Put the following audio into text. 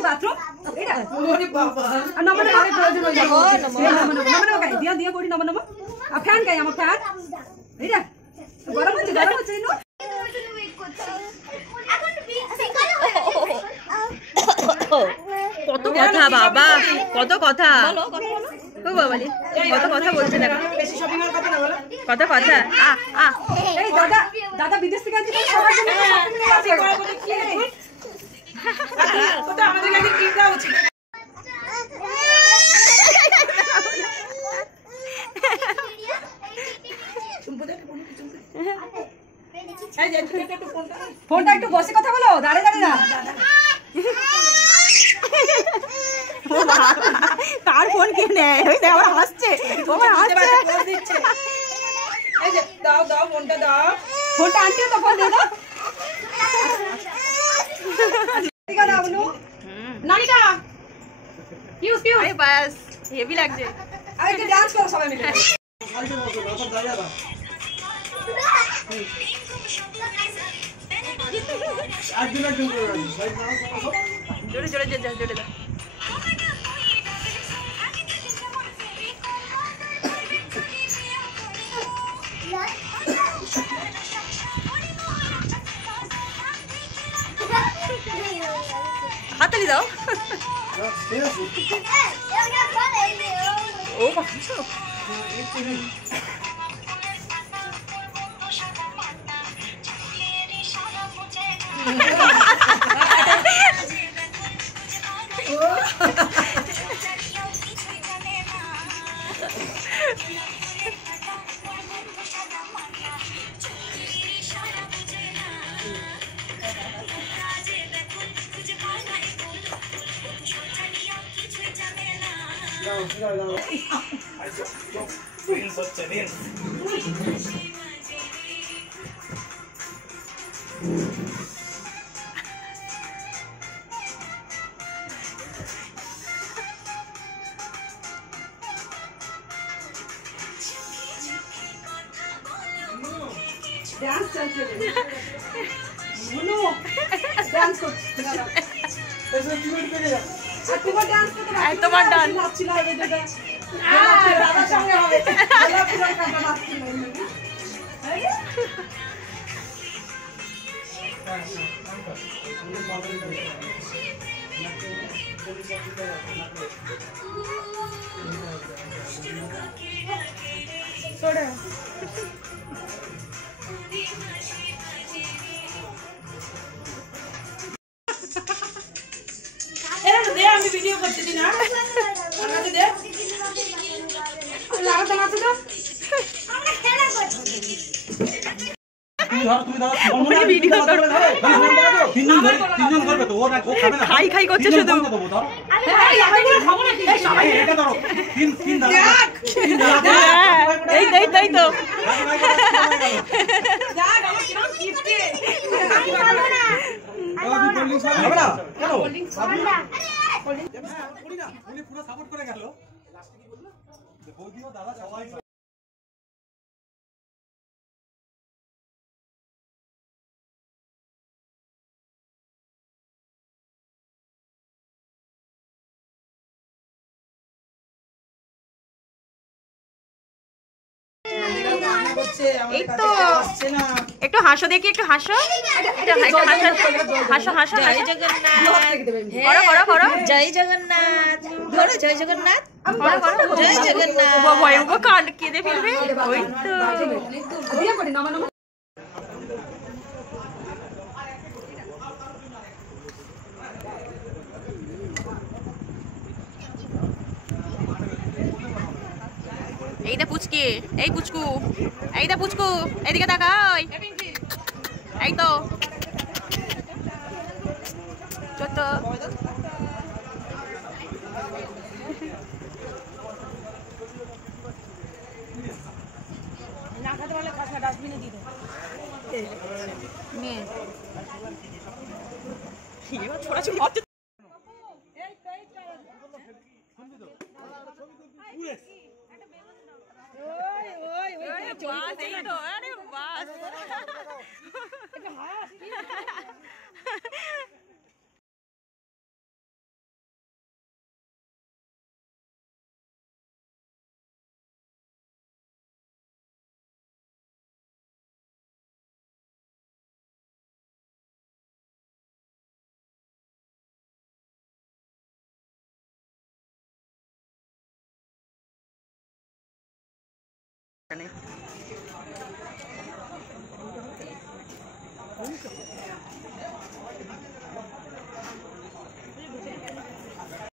Into bathroom এটা ওরে বাবা নমন আরে প্রয়োজন হই যাবো নমন গাই দিয়া দিয়া বডি নমন আ ফ্যান গাই আমার ফ্যান এটা গরম হচ্ছে ইনো কত কথা বাবা কত কথা বলো ও বাবালি কত কথা বলছে দেখো বেশি শপিং এর কথা না বলো কত কথা এই দাদা বিদেশ থেকে আসছে সবার জন্য শপিং নিয়ে আসছে বলে কি কত আমাদের কাছে কি দাও উচিত ফোনটা একটু বসে কথা বলো দাঁড়ে দাঁড়ে না তার ফোন কে নেয় ওই দেখ আবার হাসছে তোমার হাসছে দিচ্ছে এই যে দাও ফোনটা দাও ফোনটা আনতে তো ফোন দে দাও ঠিক আছে আপনু নানিকা পিউস আরে বাস হেভি লাগছে আরে কি ডান্স করো সবাই মিলে জোরে জোরে জোরে দাও হাতালি দাও ও বাচ্চা ডান্স চলছে মুনু ডান্স করছে এসে তুমি করে যাও আর তোমার ডান্স করতে আর তোমার ডান্স নাচছিল হবে যেটা দাদার সঙ্গে হবে দাদা পুরো কাটা নাচছিল সোডা আমি ভিডিও করতেছি না আমাকে দে লাগাতে না তো আমরা খেলা করছি তুমি ধর তুমি ভিডিও করো তিনজন করবে তো ও খাবে না খাই করছে শুধু আমি খাবো না এই সবাই এটা ধরো তিন দাও এই তো যা আমার কিরম কিপটে আমি খাবো না খাবে না কেন উনি পুরো সাপোর্ট করে গেল লাস্টে কি বললো বৌদিও দাদা সবাই এই তো একটু হাসো দেখি একটু হাসো হাসো হাসো জয় জগন্নাথ করো জয় জগন্নাথ ধরো জয় জগন্নাথ জয় জগন্নাথ ভয়ঙ্কর কাণ্ড কেঁদে ফেলবে ওই তো দিয়ে করি নামা নামা এইটা পুচকি এই পুচকু এইটা পুচকু এদিকে তাকাই এই তো ছোট না খেতে পারলে কাঁচা ডাস্টবিনে দিয়ে দাও নিয়ে এবার ছোড়াছুড়ি হচ্ছে আরে বাস নেই।